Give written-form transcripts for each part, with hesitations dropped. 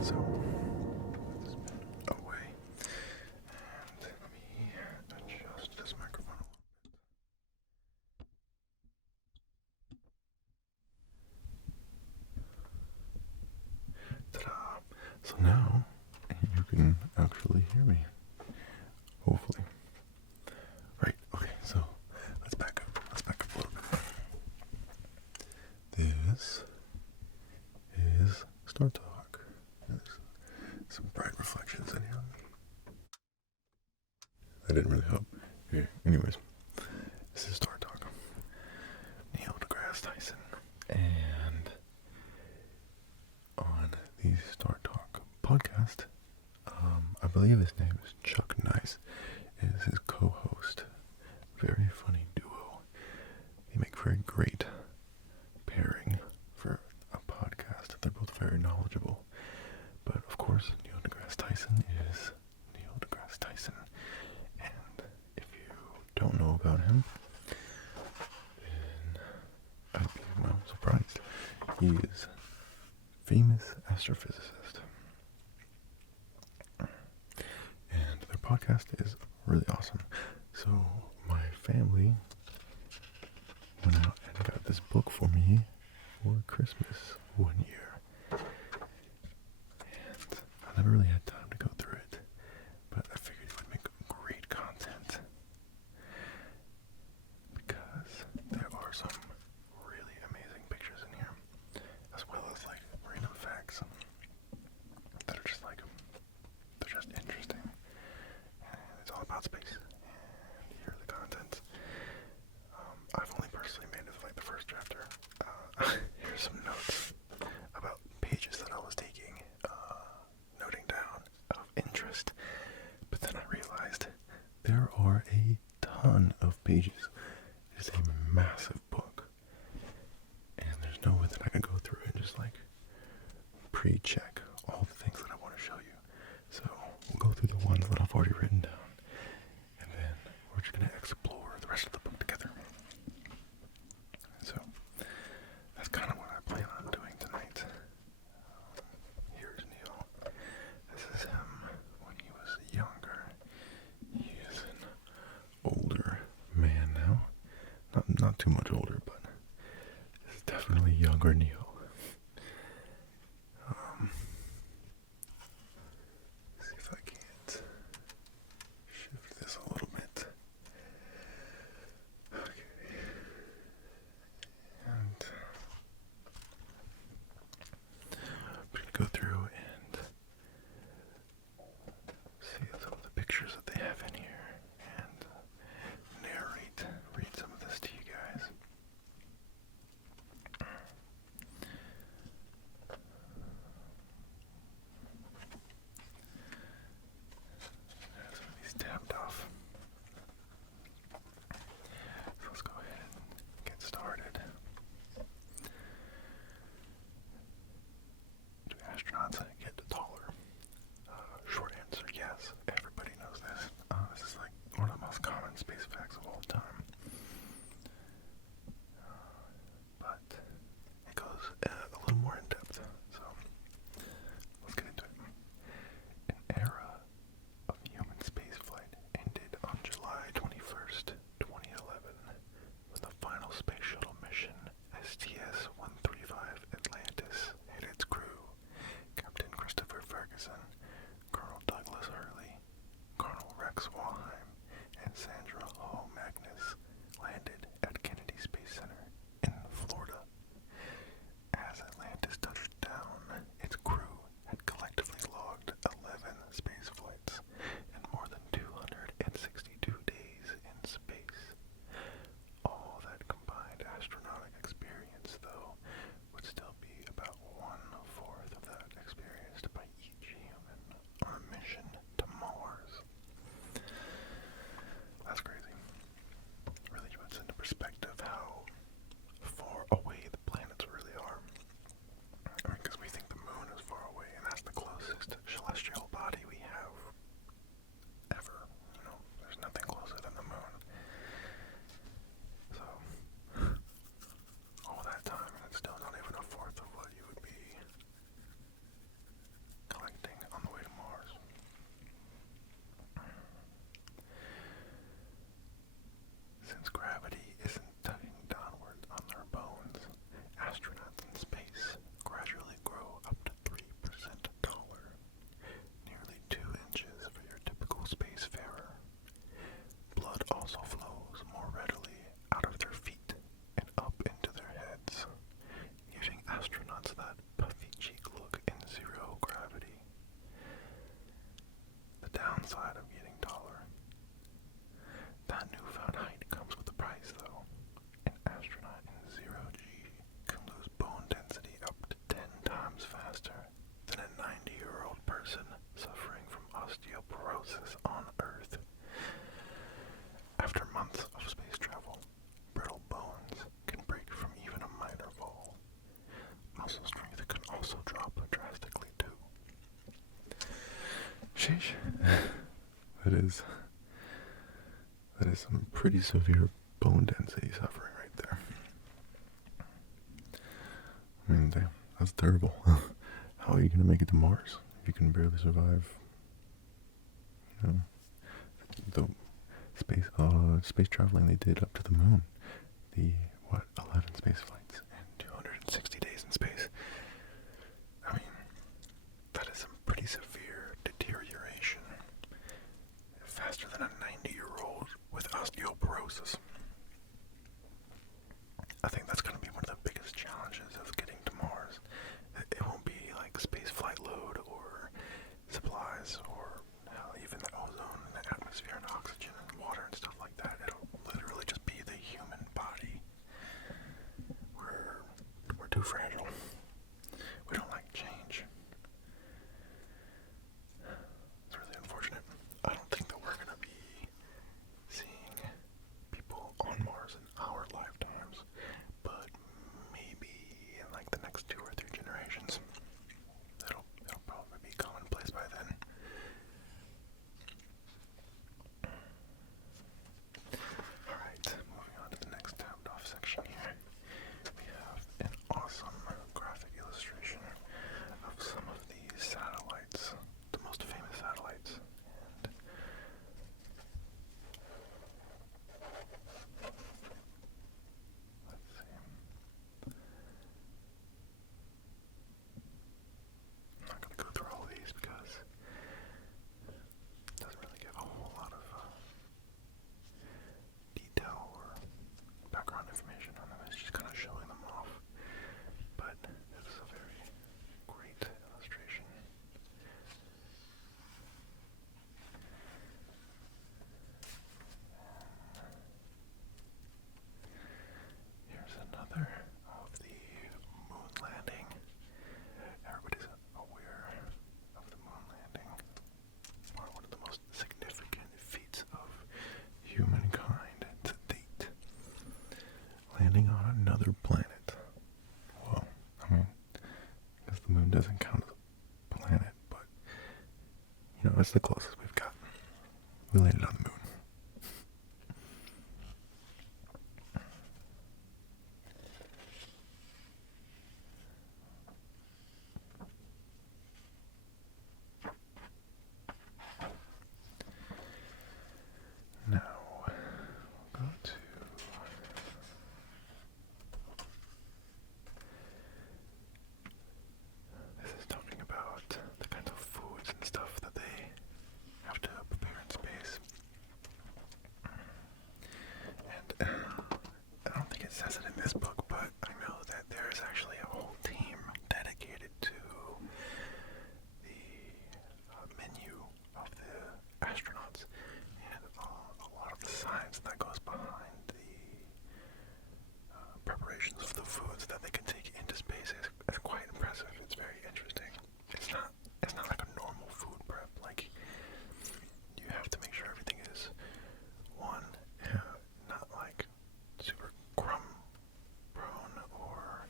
So, let's spin away. And let me adjust this microphone a little bit. Ta-da! So now, you can actually hear me. Hopefully. Right, okay, so let's back up. Let's back up a little bit. This is Startalk. There's some bright reflections in here. That didn't really help. Here, anyways, this is Startalk. Neil deGrasse Tyson. And on the Startalk podcast, I believe his name is Chuck Nice, is his co-host. Very funny duo. They make very great pairing for a podcast. They're both very knowledgeable. But of course, Neil deGrasse Tyson is Neil deGrasse Tyson. And if you don't know about him, then I'd be, well, surprised. He is a famous astrophysicist. And their podcast is really awesome. So my family went out and got this book for me for Christmas one year. And I never really had time to go through it, but I figured it would make great content because there are some really amazing pictures in here, as well as like random facts that are just like, they're just interesting. And it's all about space. And here are the contents. I've only personally made it to like the first chapter. Here's some notes about pages that I was taking, noting down of interest. But then I realized there are a ton of pages. It's a massive book. And there's no way that I can go through and just like pre-check all the things that I want to show you. So we'll go through the ones that I've already written down. And then we're just going to explore the rest of the book together. So that's kind of what I plan on doing tonight. Here's Neil. This is him when he was younger. He is an older man now. Not too much older, but it's definitely younger Neil. See if I can't shift this a little bit. Okay. And I'm going to go through and see some of the pictures that they have in here and read some of this to you guys. That is some pretty severe bone density suffering right there. I mean, that's terrible. How are you going to make it to Mars if you can barely survive, you know, the space traveling they did up to the moon? The, 11 space flights and 260 days in space. I mean, that is some pretty severe deterioration. Faster than a 90-year-old with osteoporosis. I think that's going to be one of the biggest challenges of getting to Mars. It won't be like space flight load or supplies or even the ozone and the atmosphere and oxygen and water and stuff like that. It'll literally just be the human body. We're too fragile. We don't like change. It's really unfortunate. I don't think that we're going to be seeing people on Mars in our lifetimes, but maybe in like the next 2 or 3 generations. It'll probably be commonplace by then. Alright, moving on to the next tabbed off section here. We have an awesome graphic illustration of some of these satellites, the most famous satellites. And let's see. I'm not going to go through all of these because it doesn't really give a whole lot of detail or background information on them. It's just kind of showing them off. But it's a very great illustration. Here's another of the moon landing. Everybody's aware of the moon landing. One of the most significant feats of humankind to date. Landing on another planet. Well, I mean, I guess the moon doesn't count as a planet, but, you know, it's the closest we've got. We landed on the moon. Now, we'll go to this is talking about the kinds of foods and stuff that they have to prepare in space. And I don't think it says it in this book, but I know that there is actually a whole team dedicated to the menu of the astronauts and a lot of the science that goes behind the preparations of the foods that they can take into space is quite impressive. It's very interesting. It's not like a normal food prep. Like, you have to make sure everything is not like super crumb prone or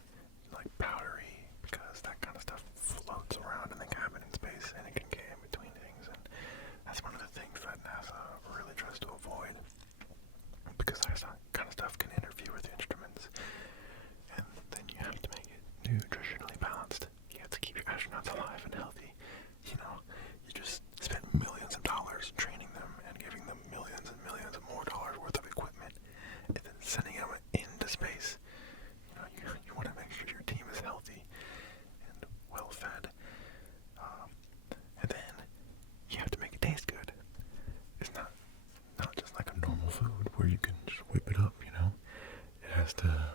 like powdery, because that kind of stuff floats around in the cabin in space and it can get in between things, and that's one of the things that NASA really tries to avoid, because that kind of stuff can interfere with the instruments, and then you have to make it nutritionally balanced. You have to keep your astronauts alive and healthy. You know, you just spend millions of dollars training them and giving them millions and millions of more dollars worth of equipment, and then sending them into space. You know, you want to make sure your team is healthy and well fed, and then you have to make it taste good. It's not just like a normal food where you can just whip it up. You know, it has to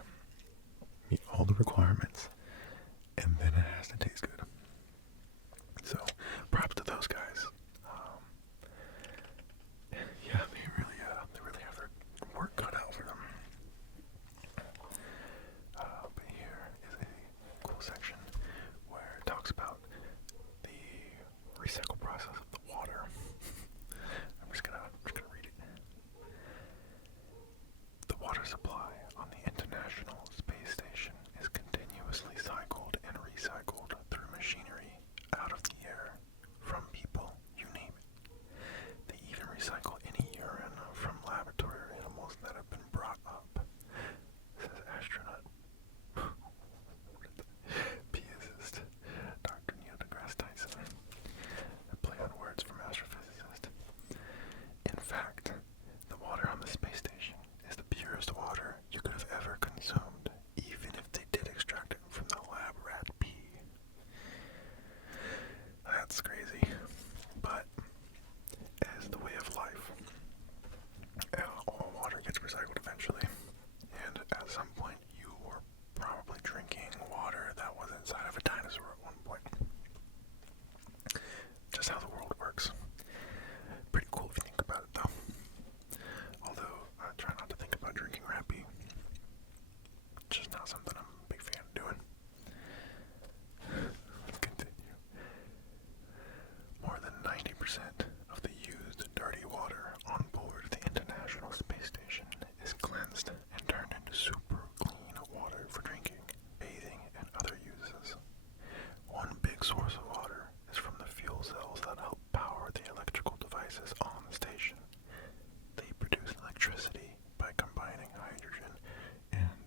meet all the requirements, and then it has to taste good. So, props to those guys. Yeah, they really have their work cut out for them. But here is a cool section where it talks about the recycle process of the water. I'm just gonna read it. The water supply on the International Space Station is continuously cycled and recycled through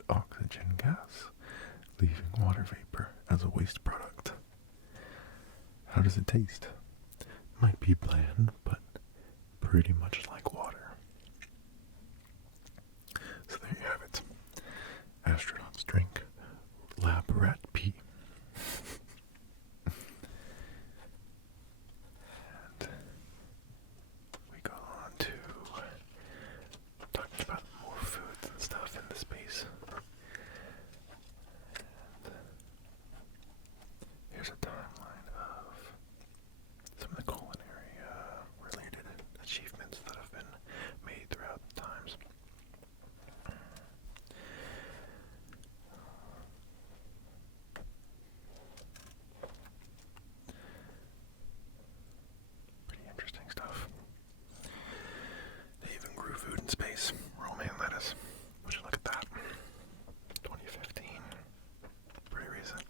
oxygen gas, leaving water vapor as a waste product. How does it taste? Might be bland, but pretty much like water. So there you have it. Astronauts drink lab rat pee. And we go on to talking about more foods and stuff in the space. And here's a timeline of some of the culinary related achievements that have been made throughout the times. Pretty interesting stuff. They even grew food in space. Romaine lettuce. Would you look at that? 2015. Pretty recent.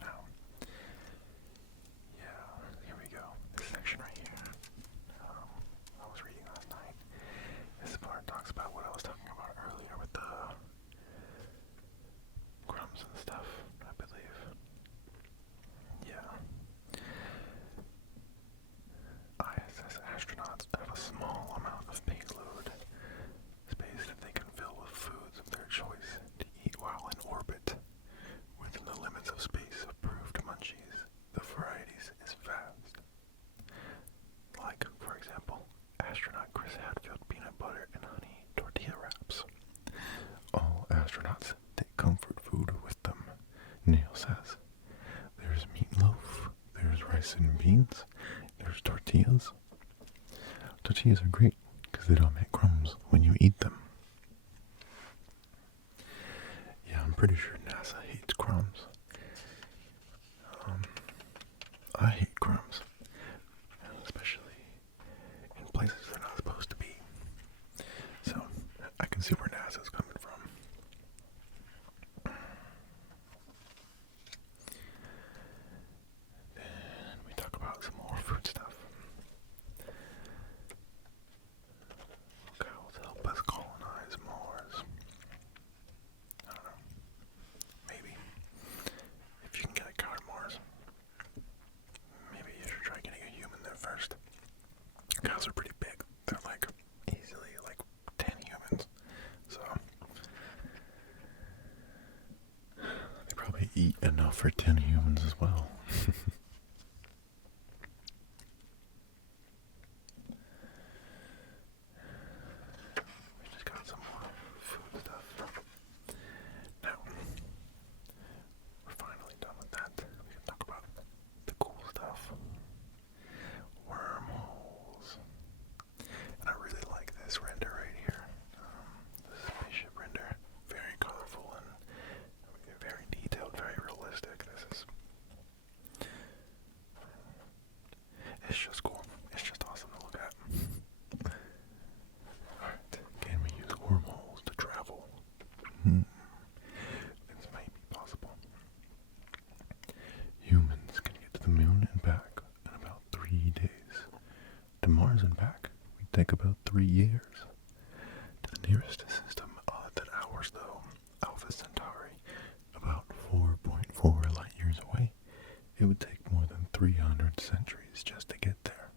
Now, yeah, here we go. This section right here. I was reading last night. This part talks about what I was talking about earlier with the crumbs and stuff, I believe. Yeah. ISS astronauts have a small amount of payload space that they can fill with foods of their choice to eat while in orbit. Within the limits of space-approved munchies, the varieties is vast. Like, for example, astronaut Chris Hadfield peanut butter and honey tortilla wraps. All astronauts take comfort food with them, Neil says. There's meatloaf, there's rice and beans, there's tortillas. Tortillas are great because they don't make crumbs when you eat them. Yeah, I'm pretty sure NASA hates crumbs. I hate crumbs, especially in places they're not supposed to be. So, I can see where NASA's coming from. Then we talk about some more food stuff. Cows help us colonize Mars. I don't know. Maybe. If you can get a cow to Mars, maybe you should try getting a human there first. Cows are pretty big. They're like easily like 10 humans. So they probably eat enough for 10 humans as well. We just got some more food stuff. Now, we're finally done with that. We can talk about the cool stuff. Wormholes. And I really like this render right here. This spaceship render. Very colorful and very detailed, very realistic. It's just cool. It's just awesome to look at. Alright, can we use wormholes to travel? This might be possible. Humans can get to the moon and back in about 3 days. To Mars and back, we take about 3 years. To the nearest system that ours, though, Alpha Centauri, about 4.4 light years away, it would take more than 300 centuries just to get there.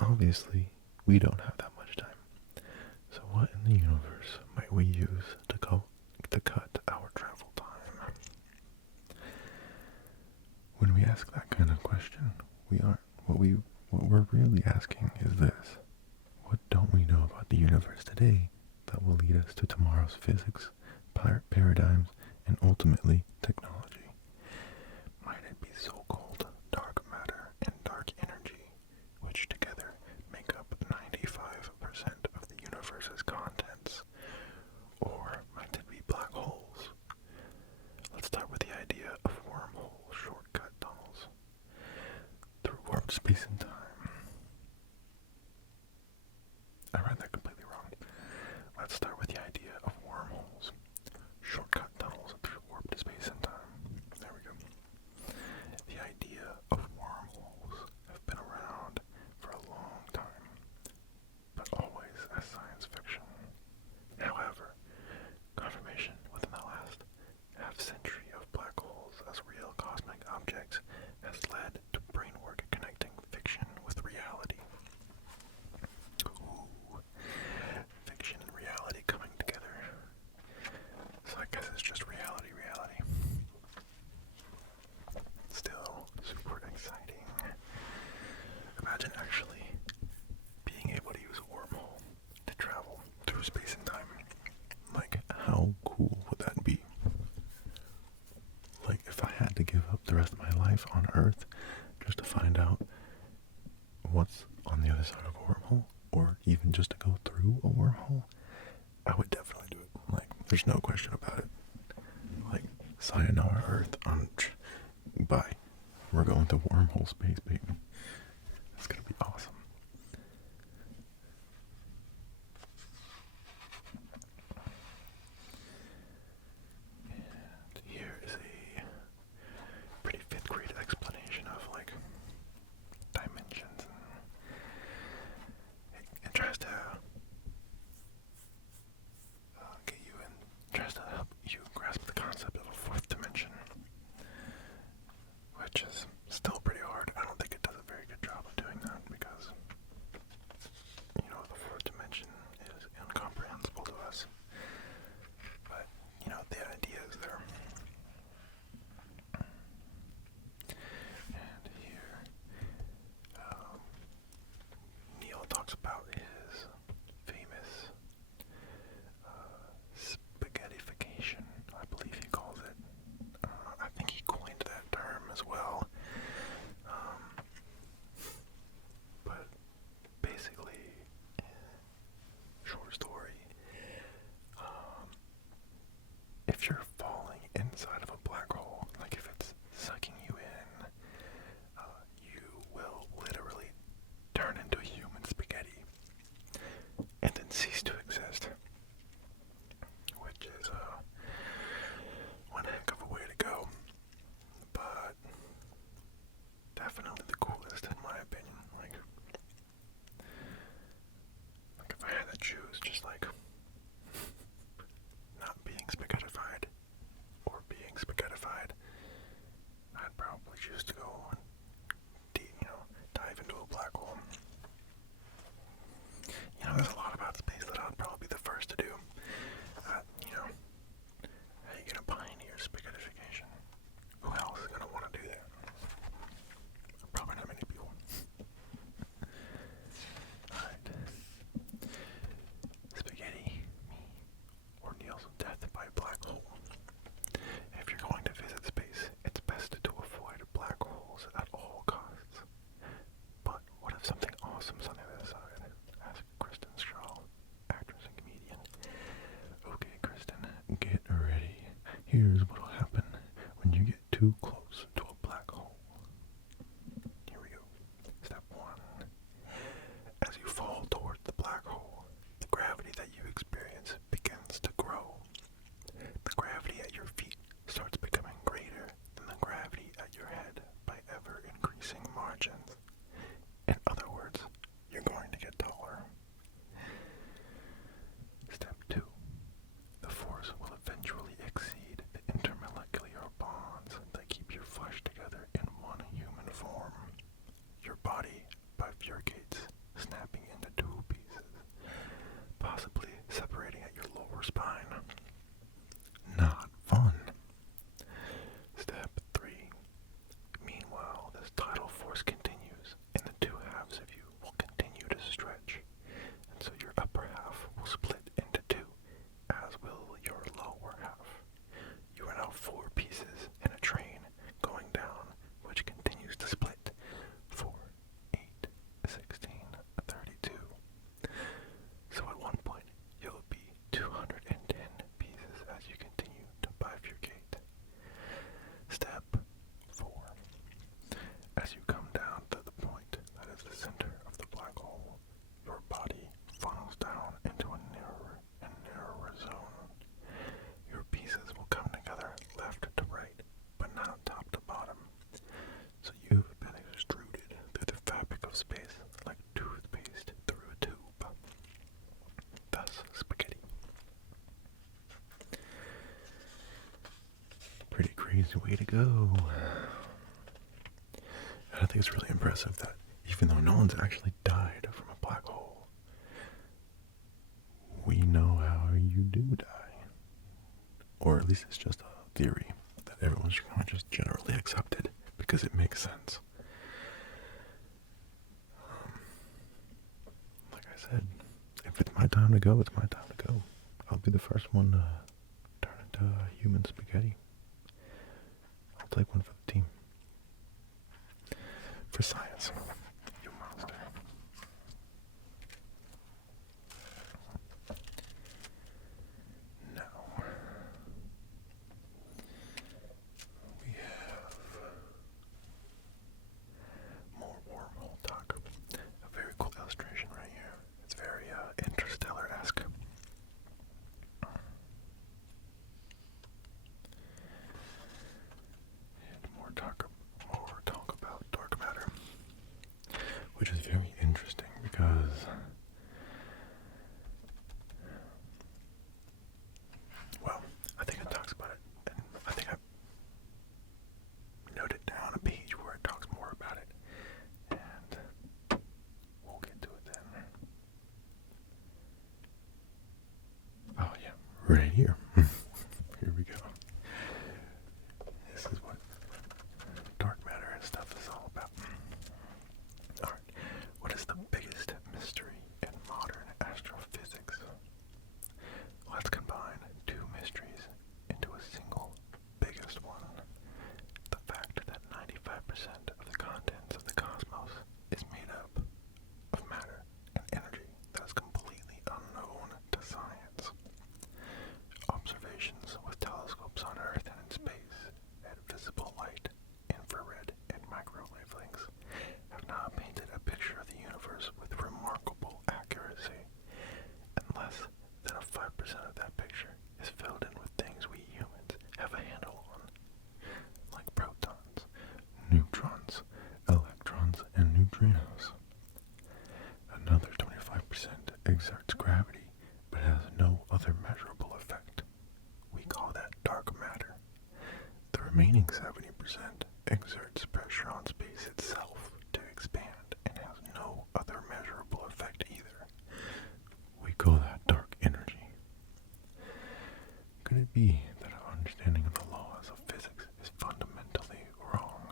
Obviously, we don't have that much time. So what in the universe might we use to cut our travel time? When we ask that kind of question, what we're really asking is this: what don't we know about the universe today that will lead us to tomorrow's physics, paradigms, and ultimately technology? Might it be so-called dark matter and dark energy, which together make up 95% of the universe's contents? Or might it be black holes? Let's start with the idea of wormhole shortcut tunnels through warped space and time. I read that completely wrong. Let's start with the idea of wormholes. Shortcut tunnels through warped space and time. There we go. The idea of wormholes have been around for a long time. on the other side of a wormhole, or even just to go through a wormhole, I would definitely do it. Like, there's no question about it. Like, sayonara Earth, bye. We're going to wormhole space, baby. It's gonna be awesome. And here is a pretty fifth grade explanation of like dimensions, and it tries to get you in, tries to help you grasp the concept of a fourth dimension, which is still pretty hard. I don't think it does a very good job of doing that because, you know, the fourth dimension is incomprehensible to us. But, you know, the idea is there. And here, Neil talks about his famous spaghettification, I believe he calls it. I think he coined that term as well. But basically, short story, if you're falling inside of a black hole, like if it's sucking you in, you will literally turn into human spaghetti and then cease to exist, which is one heck of a way to go, but definitely the coolest in my opinion. Like if I had to choose, just like not being spaghettified or being spaghettified, I'd probably choose to go and dive into a black hole. You know, there's a lot about space that I'd probably be the first to do. How you gonna pioneer spaghettification? Who else is gonna want to do that? Probably not many people. Alright. Spaghetti, me, or Neil's death by black hole. If you're going to visit space, it's best to avoid black holes at all costs. But what if something awesome's on the other side? Asked Kristen Strahl, actress and comedian. Okay, Kristen, get ready. Here's what'll happen when you get too close to a black hole. Here we go. Step 1. As you fall towards the black hole, the gravity that you experience begins to grow. The gravity at your feet starts becoming greater than the gravity at your head by ever-increasing margins. In other words, you're going to get taller. Step 2. The force will eventually exceed the intermolecular bonds that keep your flesh together in one human form. Your body bifurcates, snapping into two pieces, possibly separating at your lower spine. Not fun. Step 3. Meanwhile, this tidal force continues, and the two halves of you will continue to stretch, and so your upper half will split into two, as will your lower half. You are now 4 pieces in a train going down, which continues to split. 4, 8, 16, 32. So at one point, you'll be 210 pieces as you continue to bifurcate. Step 4. As you come down to the point that is the center of the black hole, your body funnels down into a narrower and narrower zone. Your pieces will come together left to right, but not top to bottom. So you've been extruded through the fabric of space like toothpaste through a tube. Thus, spaghetti. Pretty crazy way to go. And I think it's really impressive that even though no one's actually died from a black hole, we know how you do die. Or at least it's just a theory that everyone's kind of just generally accepted because it makes sense. Like I said, if it's my time to go, it's my time to go. I'll be the first one to turn into human spaghetti. I'll take one for the team. For science, you monster. right here. Here we go. This is what dark matter and stuff is all about. Alright, what is the biggest mystery in modern astrophysics? Let's combine two mysteries into a single biggest one. The fact that 95% of the contents of the cosmos is made up of matter and energy that is completely unknown to science. Observations with telescopes on Earth and in space at visible light, infrared, and microwave lengths have now painted a picture of the universe with remarkable accuracy, and less than a 5% of that picture is filled in with things we humans have a handle on, like protons, neutrons, electrons, and neutrinos. Another 25% exerts gravity, but has no other measurable effect. We call that dark matter. The remaining 70% exerts pressure on space itself to expand and has no other measurable effect either. We call that dark energy. Could it be that our understanding of the laws of physics is fundamentally wrong?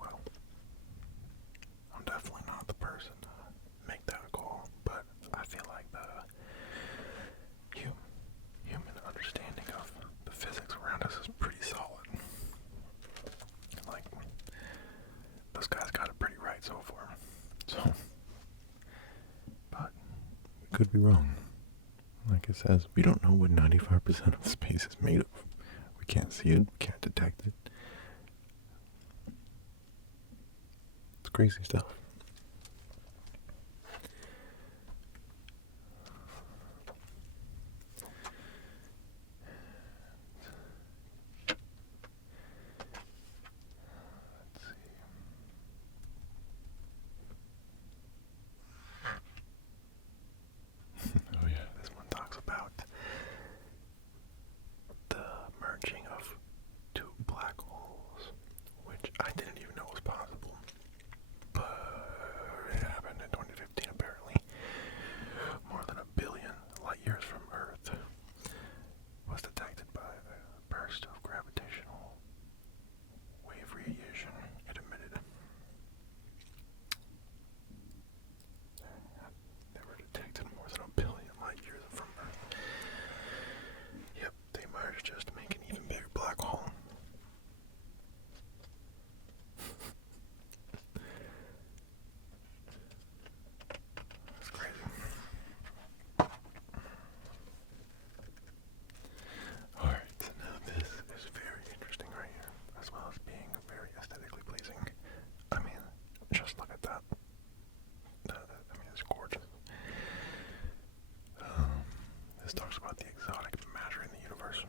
Well, I'm definitely not the person to make that call, but I feel like the human understanding of the physics around us is pretty solid. Like, those guys got it pretty right so far. So, but we could be wrong. Like it says, we don't know what 95% of space is made of. We can't see it, we can't detect it. It's crazy stuff. Oh yeah, this one talks about the merging of two black holes, which I didn't even know was possible, but it happened in 2015 apparently. More than 1 billion light years from Earth was detected by a burst of gravitational wave radiation it emitted. They were detected more than 1 billion light years from Earth. Yep, they merged just to make an even bigger black hole. That's crazy. Alright, so now this is very interesting right here, as well as being very aesthetically pleasing. I mean, just look at that. I mean, it's gorgeous. This talks about the exotic matter in the universe.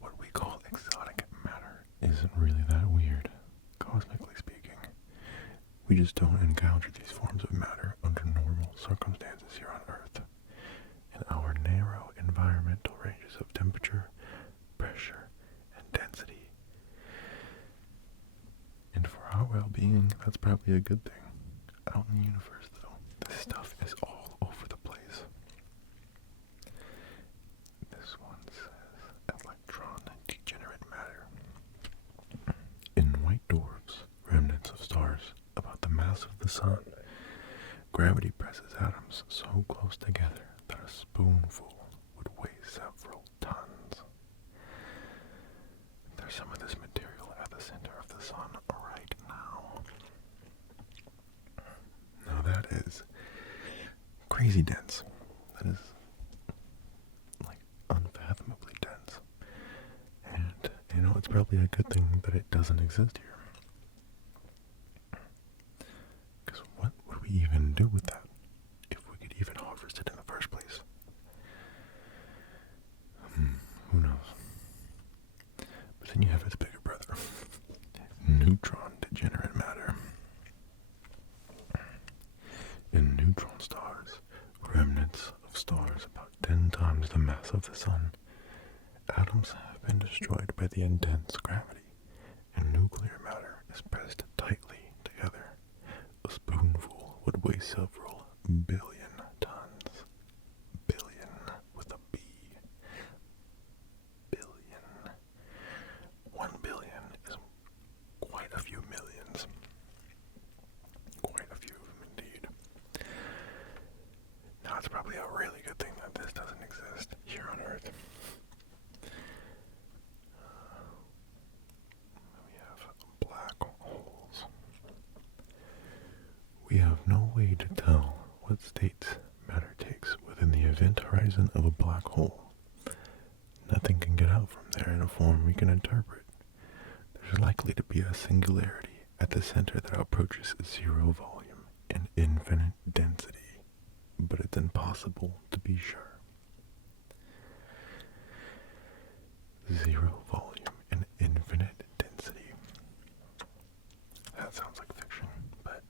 What we call exotic matter isn't really that weird, cosmically speaking. We just don't encounter these forms of matter under normal circumstances here on Earth. In our narrow environmental ranges of temperature, pressure, and density. And for our well-being, that's probably a good thing. Out in the universe, though, this stuff is all over the place. This one says electron degenerate matter. In white dwarfs, remnants of stars about the mass of the sun, gravity presses atoms so close together that a spoonful would weigh several tons. There's some of this material at the center of the sun right now. Now that is crazy dense. That is like unfathomably dense. And you know, it's probably a good thing that it doesn't exist here. Because what would we even do with that if we could even harvest it in the first place? Who knows? But then you have its bigger brother, neutron degenerate matter. In neutron stars, remnants of stars about 10 times the mass of the sun, atoms have been destroyed by the intense gravity, and nuclear matter is pressed tightly together. A spoonful would weigh several have no way to tell what states matter takes within the event horizon of a black hole. Nothing can get out from there in a form we can interpret. There's likely to be a singularity at the center that approaches zero volume and infinite density, but it's impossible to be sure. Zero volume and infinite density. That sounds like fiction, but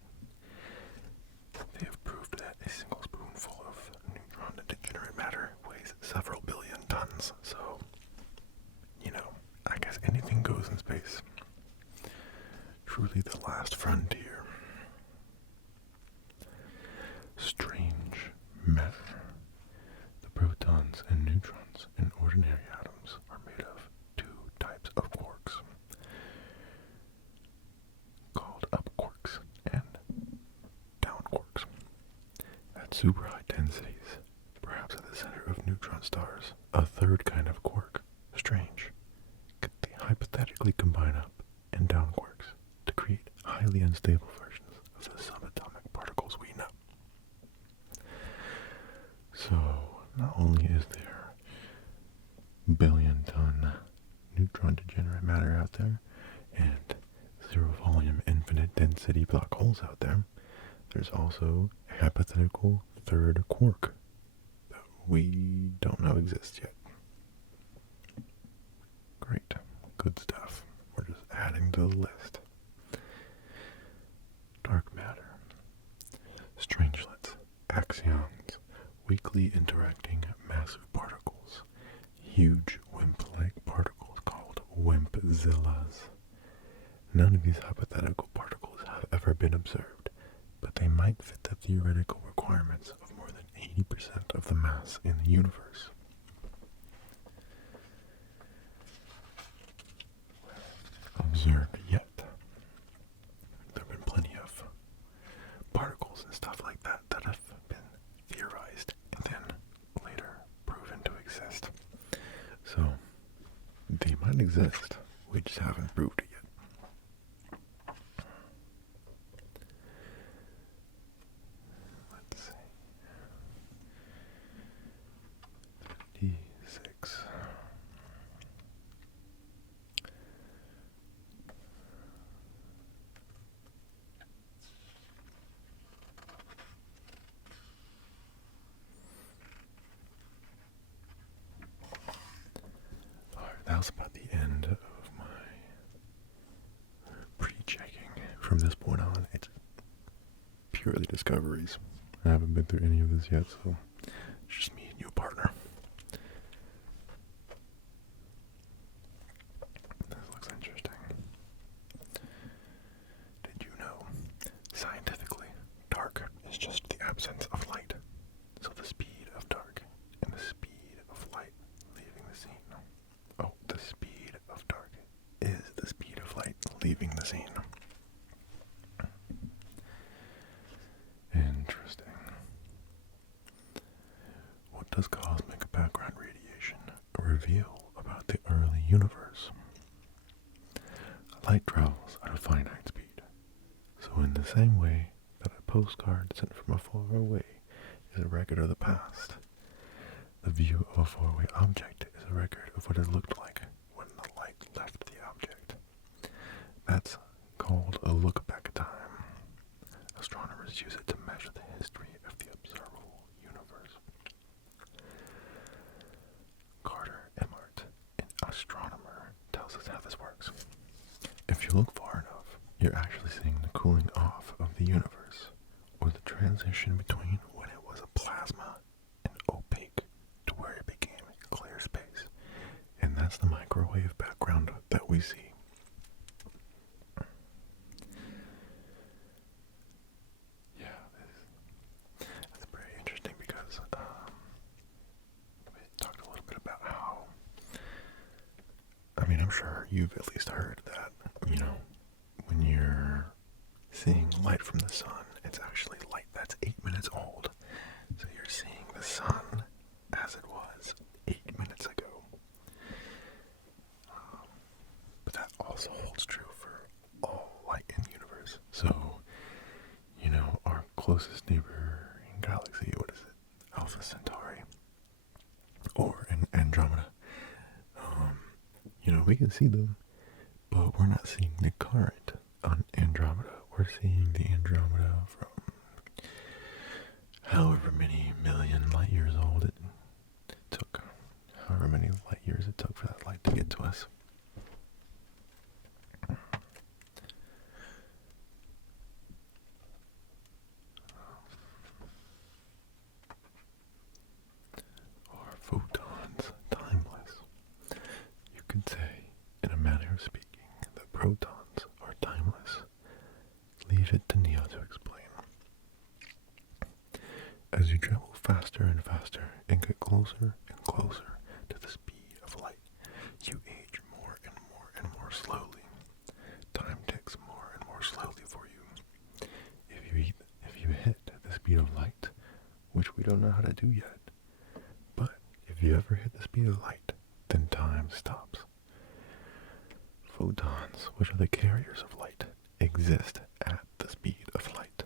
they have proved that a single spoonful of neutron degenerate matter weighs several billion tons, so, I guess anything goes in space. Truly the last frontier. Strange matter. The protons and neutrons in ordinary atoms are made of two types of quarks, called up quarks and down quarks. At super high densities, perhaps at the center of neutron stars, a third kind of quark, strange, they hypothetically combine up and down quarks to create highly unstable versions of the subatomic particles we know. So, not only is there billion-ton neutron degenerate matter out there, and zero-volume infinite density black holes out there, there's also a hypothetical third quark that we don't know exists yet. Great. Good stuff. We're just adding to the list. Dark matter. Strangelets. Axions. Weakly interacting massive particles. Huge WIMP-like particles called WIMPzillas. None of these hypothetical particles have ever been observed, but they might fit the theoretical requirements of more than 80% of the mass in the universe. Observed yet. There have been plenty of particles and stuff like that that have been theorized and then later proven to exist. So, they might exist. We just haven't proved it yet. Let's see. 56. That was about the end of my pre-checking. From this point on, it's purely discoveries. I haven't been through any of this yet, so it's just me and you, partner. This looks interesting. Did you know, scientifically, dark is just the absence of light. So the speed of dark and the speed of light leaving the scene. Oh, the speed of dark is the speed of light leaving the scene. Interesting. What does cosmic background radiation reveal about the early universe? Light travels at a finite speed. So in the same way that a postcard sent from afar away is a record of the past, the view of a faraway object is a record of what it looked like when the light left the object. That's called a look back time. Astronomers use it to measure the history of the observable universe. Carter Emmert, an astronomer, tells us how this works. If you look far enough, you're actually seeing the cooling off of the universe, or the transition between when it was a plasma and opaque to where it became clear space. And that's the microwave background that we see. Yeah, that's pretty interesting because we talked a little bit about how, I'm sure you've at least heard that, when you're seeing light from the sun, it's actually light that's 8 minutes old. So you're seeing the sun as it was 8 minutes ago. But that also holds true for all light in the universe. So, our closest neighboring galaxy, what is it? Alpha Centauri. Or Andromeda. We can see them, but we're not seeing the current on Andromeda. We're seeing the Andromeda from however many million light years old it took. However many light years it took for that light to get to us. Are photons timeless? You could say, in a manner of speaking, that protons are timeless. Leave it to Neo to explain. As you travel faster and faster and get closer and closer to the speed of light, you age more and more and more slowly. Time ticks more and more slowly for you. If you hit the speed of light, which we don't know how to do yet, but if you ever hit the speed of light, then time stops. Photons, which are the carriers of light, exist at the speed of light.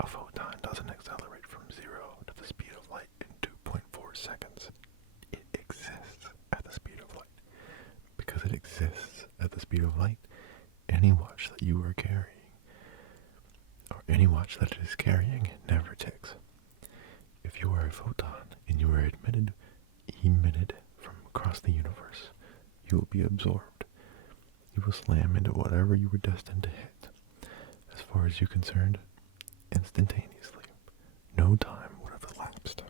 A photon doesn't accelerate from 0 to the speed of light in 2.4 seconds. It exists at the speed of light. Because it exists at the speed of light, any watch that you are carrying, or any watch that it is carrying, never ticks. If you are a photon and you are emitted from across the universe, you will be absorbed. You will slam into whatever you were destined to hit. As far as you're concerned, instantaneously. No time would have elapsed.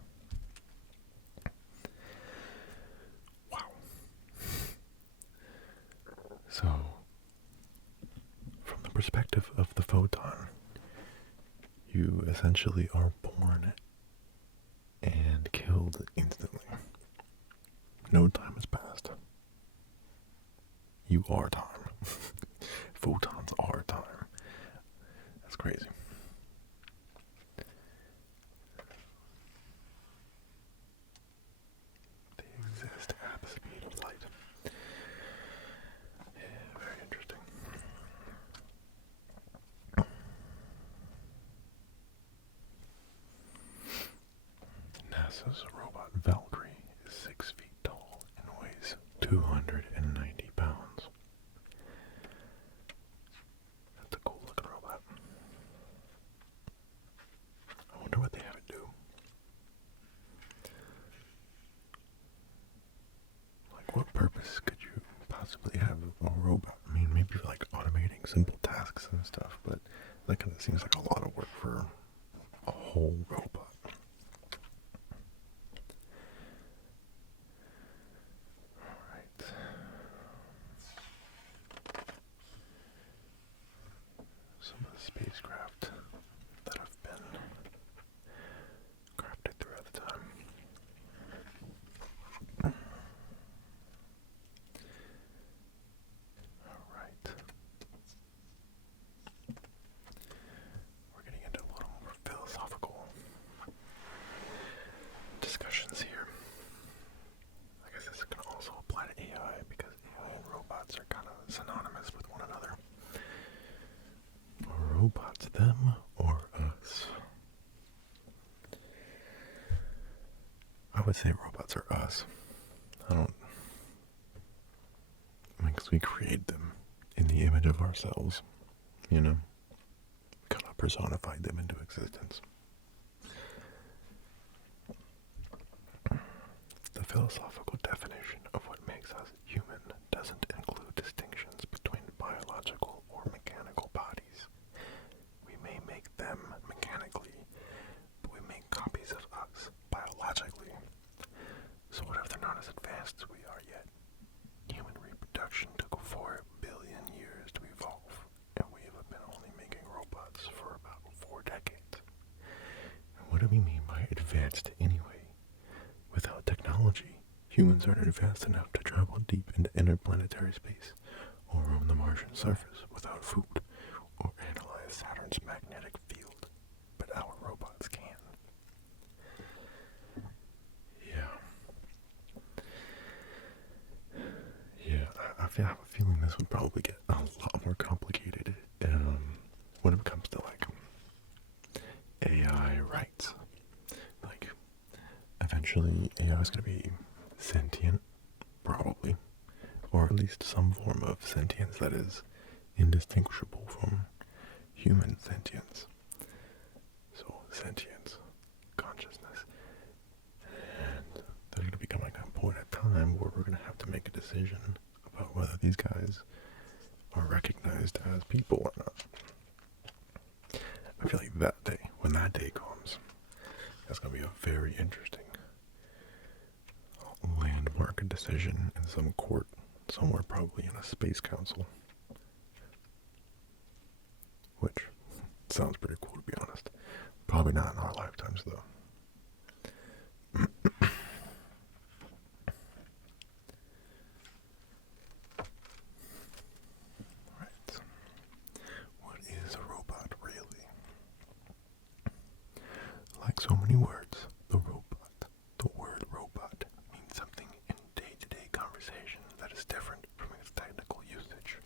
Wow. So, from the perspective of the photon, you essentially are born and killed instantly. No time has passed. You are time. Photons are time. That's crazy. They exist at the speed of light. Yeah, very interesting. NASA's robot Valkyrie is 6 feet tall and weighs 290 pounds. That's a cool looking robot. I wonder what they have it do. Like, what purpose could you possibly have a robot? I mean, maybe like automating simple tasks and stuff, but that kind of seems like a lot of work for a whole robot. Alright. Some of the spacecraft that have been crafted throughout the time. Alright. We're getting into a little more philosophical discussions here. I guess this can also apply to AI because AI and robots are kind of synonymous with one another. Are robots them or us? I would say robots are us. Because we create them in the image of ourselves, kind of personified them into existence. The philosophical definition of what makes us human doesn't include distinctions between biological or mechanical bodies. We may make them mechanically, but we make copies of us biologically. So what if they're not as advanced as we are yet? Human reproduction took 4 billion years to evolve, and we have been only making robots for about 4 decades. And what do we mean by advanced anyway? Without technology, humans aren't advanced enough to travel deep into interplanetary space, or roam the Martian surface without food, or analyze Saturn's magnetic field. But our robots can. I have a feeling this would probably get a lot more complicated when it comes to like is going to be sentient, probably, or at least some form of sentience that is indistinguishable from human sentience. So, sentience, consciousness, and there's going to be coming a point in time where we're going to have to make a decision about whether these guys are recognized as people or not. I feel like that day, when that day comes, that's going to be a very interesting landmark decision in some court, somewhere probably in a space council. Which sounds pretty cool, to be honest. Probably not in our lifetimes, though. Right. What is a robot, really? Like so many words, the word robot means something in day-to-day conversation that is different from its technical usage.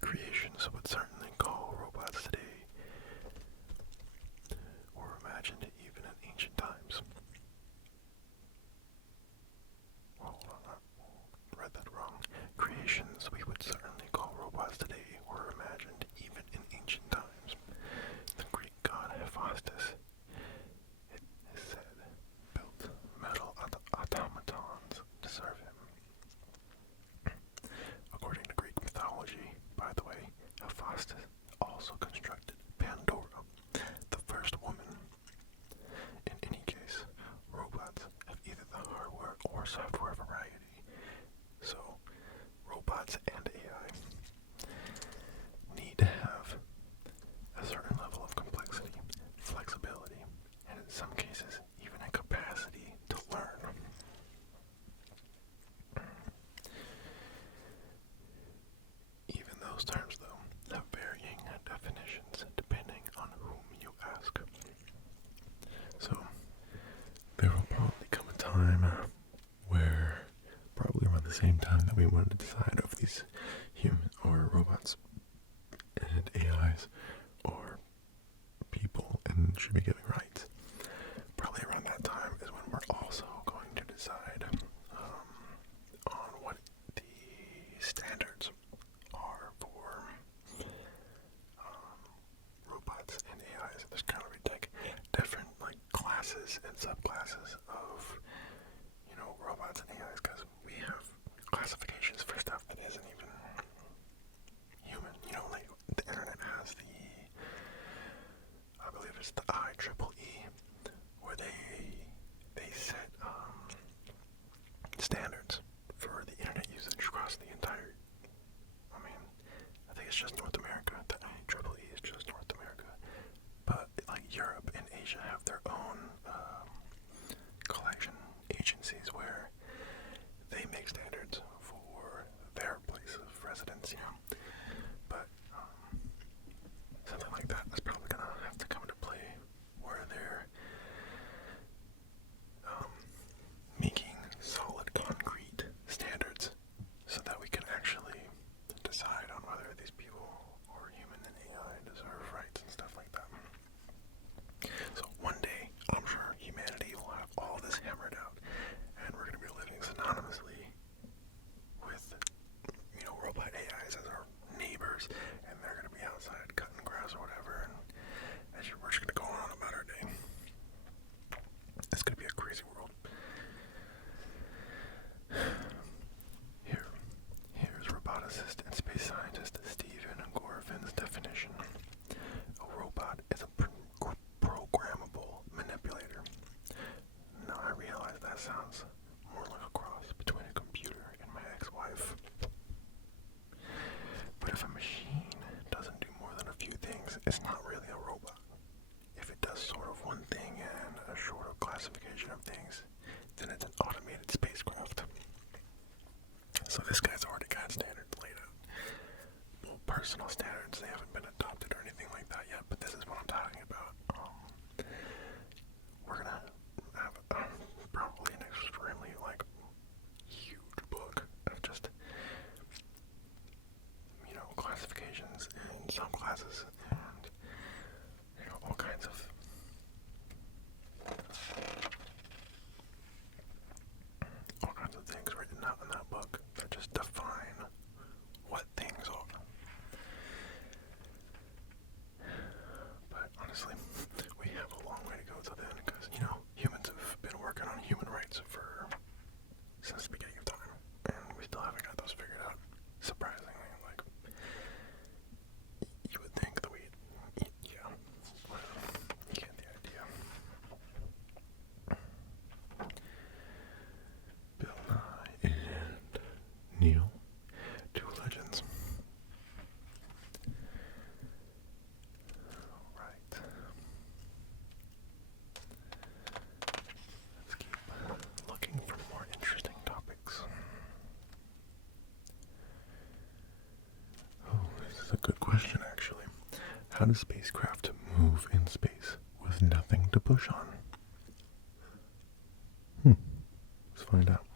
Creations would certainly call robots today, or imagined even in ancient times. Hold on, I read that wrong. Creations we would certainly call robots today were imagined even in ancient times. The Greek god Hephaestus, it is said, built metal automatons to serve him. According to Greek mythology, by the way, Hephaestus also constructed Pandora, the first woman. In any case, robots have either the hardware or software variety. So, robots and AI need to have a certain level of complexity, flexibility, and in some cases, even a capacity to learn. Even those terms, though, have varying definitions depending on whom you ask. So, there will probably come a time where, probably around the same time that we wanted to decide if these human or robots and AIs or people and should be given rights, probably around that time is when we're also going to decide on what the standards are for robots and AIs. There's kind of like different like classes and subclasses of, you know, robots and AIs, because we have classifications for stuff that isn't even human. You know, like the internet has I believe it's the IEEE, where they set standards for the internet usage across the entire, I think it's just North America. The IEEE is just North America. But like Europe and Asia have their own collection agencies where they make standards for their place of residence, you know. But something like that is probably gonna have to come into play where they're making solid concrete standards so that we can actually decide on whether these people or human and AI deserve rights and stuff like that. So one day, I'm sure humanity will have all this hammered out, and we're going to be living synonymously with, you know, robot AIs as our neighbors, and they're going to be outside cutting grass or whatever, and we're just going to go on about our day. It's going to be a crazy world. Here's roboticist and space scientist Stephen Gorfin's definition. A robot is a programmable manipulator. Now I realize that sounds more like a cross between a computer and my ex-wife. But if a machine doesn't do more than a few things, it's not really a robot. If it does sort of one thing and a short of classification of things, then it's an automated spacecraft. So this guy's already got standards laid out. Well, personal standards, they haven't been adopted or anything like that yet, but this is what I'm talking about. We're gonna have probably an extremely, huge book of just, classifications and subclasses and, all kinds of How does spacecraft move in space with nothing to push on? Let's find out.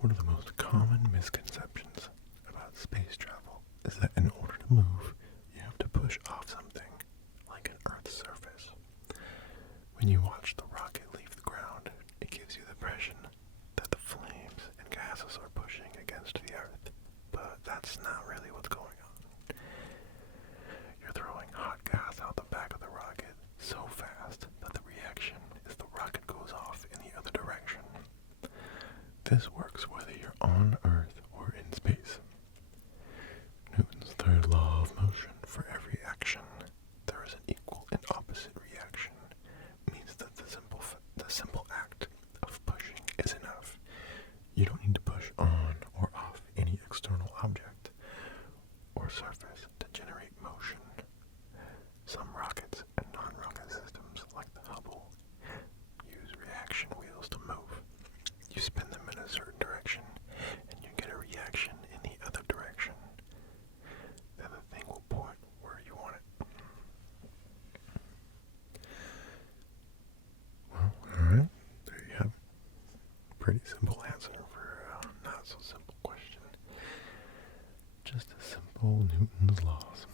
One of the most common misconceptions about space travel is that in order to move, you have to push off something, like an Earth's surface. When you watch the rocket leave the ground, it gives you the impression that the flames and gases are pushing against the Earth, but that's not really what's going on. You're throwing hot gas out the back of the rocket so fast that the reaction is the rocket goes off in the other direction. This works whether you're on Earth or in space. Newton's third law of motion: for every action, there is an equal and opposite reaction, means that the simple act of pushing is enough. You don't need to push on or off any external object or surface to generate motion. Some rockets and non-rocket systems, like the Hubble, use reaction wheels to move. You spin them in a certain direction, and you get a reaction in the other direction. Then the thing will point where you want it. Well, alright, there you have a pretty simple answer for a not so simple question. Just a simple Newton's laws.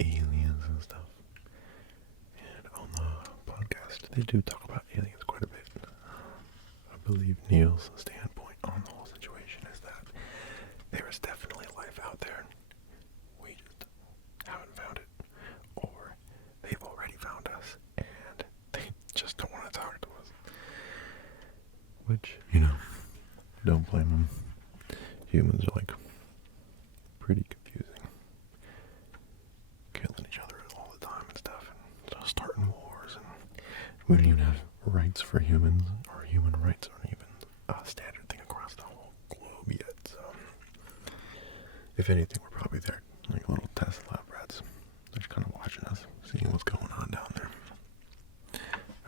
Aliens and stuff. And on the podcast, they do talk about aliens quite a bit. I believe Neil's standpoint on the whole situation is that there is definitely life out there. We just haven't found it. Or they've already found us and they just don't want to talk to us. Which, don't blame them. Humans are pretty confusing. Killing each other all the time and stuff, and starting wars, and we don't even have rights for humans, or human rights aren't even a standard thing across the whole globe yet, so if anything, we're probably there, like little test lab rats. They're just kind of watching us, seeing what's going on down there.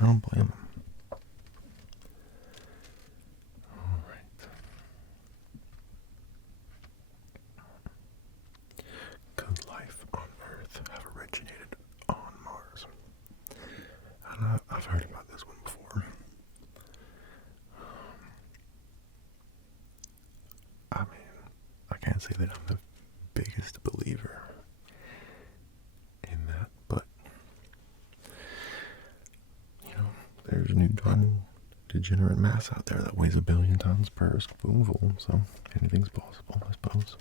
I don't blame them. Alright. Could life on Earth have originated on Mars? I've heard about this one before. I mean, I can't say that I'm the biggest believer in that, but, there's Neutron degenerate mass out there that weighs 1 billion tons per spoonful, so anything's possible, I suppose.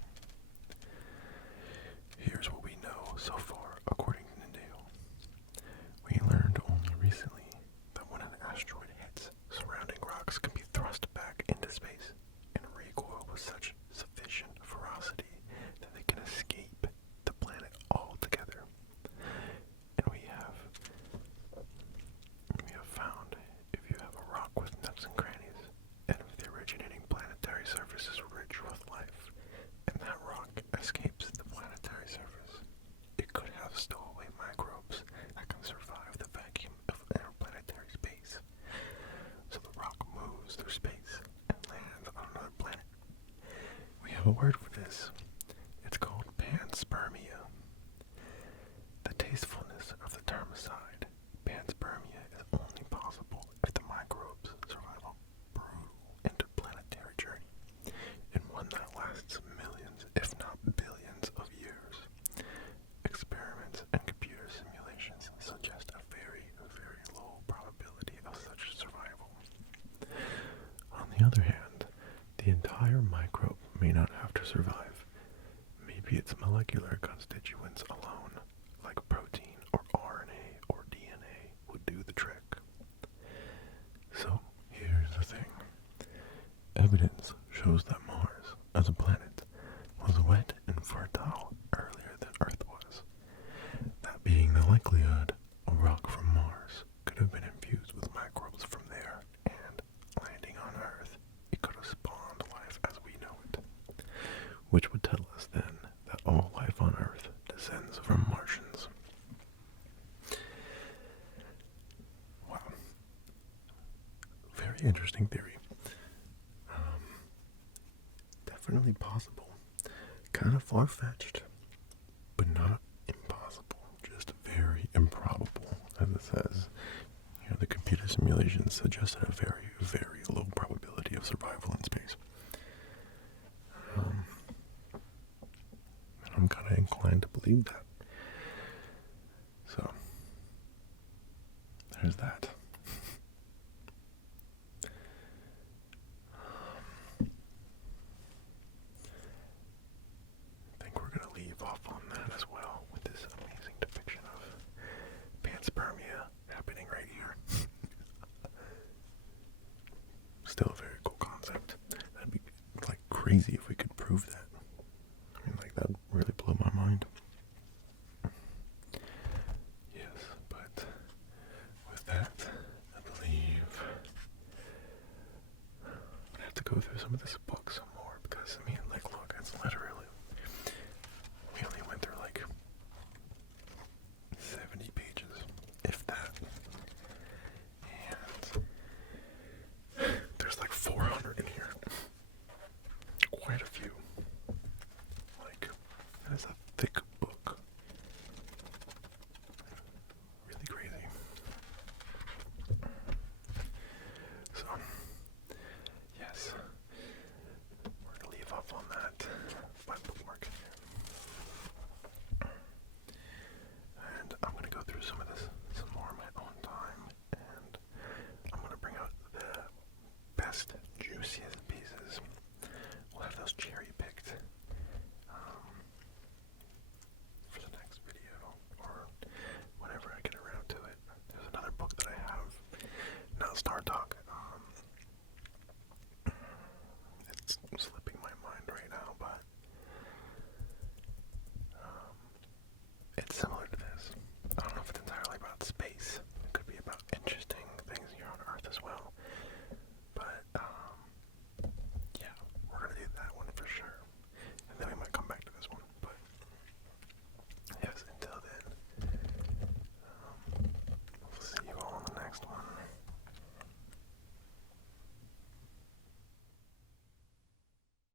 Here's what we know so far, according to Neil. We learned only recently that when an asteroid hits, surrounding rocks can be thrust back into space and recoil with such sufficient ferocity that they can escape the planet altogether. And we have found if you have a rock with nooks and crannies, and if the originating planetary surface is rich with life, and that rock escapes the planetary surface, it could have stowaway microbes that can survive the vacuum of interplanetary space. So the rock moves through space and lands on another planet. We have a word for this. It's called Panspermia. The tastefulness of the term aside, Panspermia is only possible if the microbes survive a brutal interplanetary journey, and one that lasts millions, if not billions, of years. Experiments and computer simulations suggest a very, very low probability of such survival. On the other hand, the entire microbe may not have to survive. Maybe its molecular constituents alone, like protein or RNA or DNA, would do the trick. So, here's the thing. Evidence shows that Mars, as a planet, was wet and fertile earlier than Earth was. That being the likelihood, a rock from Mars could have been infused with microbes from there, and, landing on Earth, it could have spawned life as we know it. Which would tell us then that all life on Earth descends from Martians. Wow. Very interesting theory. definitely possible. Kind of far-fetched, but not impossible. Just very improbable, as it says. You know, the computer simulations suggested a very, very low probability of survival in space. And I'm kind of inclined to believe that. So, there's that. I think we're going to leave off on that as well with this amazing depiction of Panspermia happening right here. Still a very cool concept. That'd be like crazy if we could prove that. I mean, like, that would really blow my mind. Yes, but with that, I believe I'm gonna have to go through some of this book some more because, I mean, like, look, it's literally, we only went through like 70 pages, if that. And there's like 400 in here. Quite a few. Like, that is a thick book. Really crazy. So, yes, we're gonna leave off on that. My bookmark in here. And I'm gonna go through some of this some more in my own time, and I'm gonna bring out the best, juiciest pieces. We'll have those cherry picked for the next video, or whenever I get around to it. There's another book that I have, not Startalk. It's slipping my mind right now, but it's similar to this. I don't know if it's entirely about space,